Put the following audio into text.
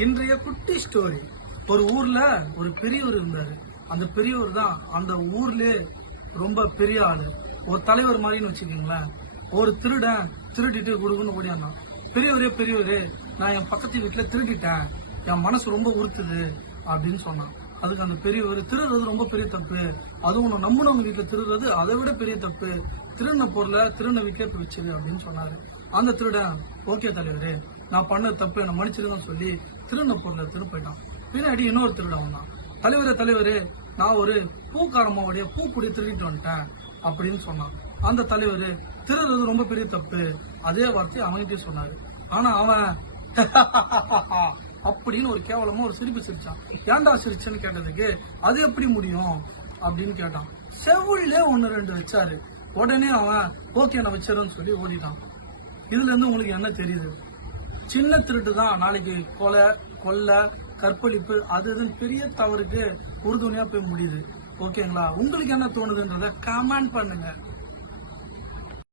இன்றைய குட்டி ஸ்டோரி. ஒரு ஊர்ல ஒரு பெரியவர் இருந்தாரு. அந்த பெரியவர் தான் அந்த ஊர்லயே ரொம்ப பெரிய ஆளு, ஒரு தலைவர் மாதிரின்னு வச்சுக்கீங்களேன். ஒரு திருடன் திருடிட்டு கொடுக்குன்னு ஓடியாந்தான். பெரியவரே நான் என் பக்கத்து வீட்டுல திருடிட்டேன், என் மனசு ரொம்ப உறுத்துது அப்படின்னு சொன்னான். அதுக்கு அந்த பெரியவர், திருடுறது ரொம்ப பெரிய தப்பு, அதுவும் நம்பினவங்க வீட்டுல திருடுறது அதை விட பெரிய தப்பு, திருடின பொருளை திருடின வீட்டுல போய் வச்சிரு அப்படின்னு சொன்னாரு. அந்த திருடன் ஓகே தலைவரே, நான் பண்ண தப்பு என்ன மன்னிச்சிருக்கேன்னு சொல்லி திருடின பொருளை திரும்ப போயிட்டான். பின்னாடி இன்னொரு திருடன் வந்தான். தலைவரே நான் ஒரு பூக்காரம்மாவுடைய பூக்குடிய திருடிட்டு வந்துட்டேன் அப்படின்னு சொன்னான். அந்த தலைவர், திருடுறது ரொம்ப பெரிய தப்பு, அதே வார்த்தையை அவன்கிட்டே சொன்னாரு. ஆனா அவன் அப்படின்னு ஒரு கேவலமா ஒரு சிரிப்பு சிரிச்சான். ஏன்டா சிரிச்சேன்னு கேட்டதுக்கு, அது எப்படி முடியும் அப்படின்னு கேட்டான். செவிலே 1-2 வச்சாரு. உடனே அவன் ஓகே நான் வச்சிருன்னு சொல்லி ஓடிட்டான். இதுல இருந்து உங்களுக்கு என்ன தெரியுது? சின்ன திருட்டு தான் நாளைக்கு கொலை கற்பழிப்பு அது இதுன்னு பெரிய தவறுக்கு உறுதுணையா போய் முடியுது. ஓகேங்களா? உங்களுக்கு என்ன தோணுதுன்றத கமெண்ட் பண்ணுங்க.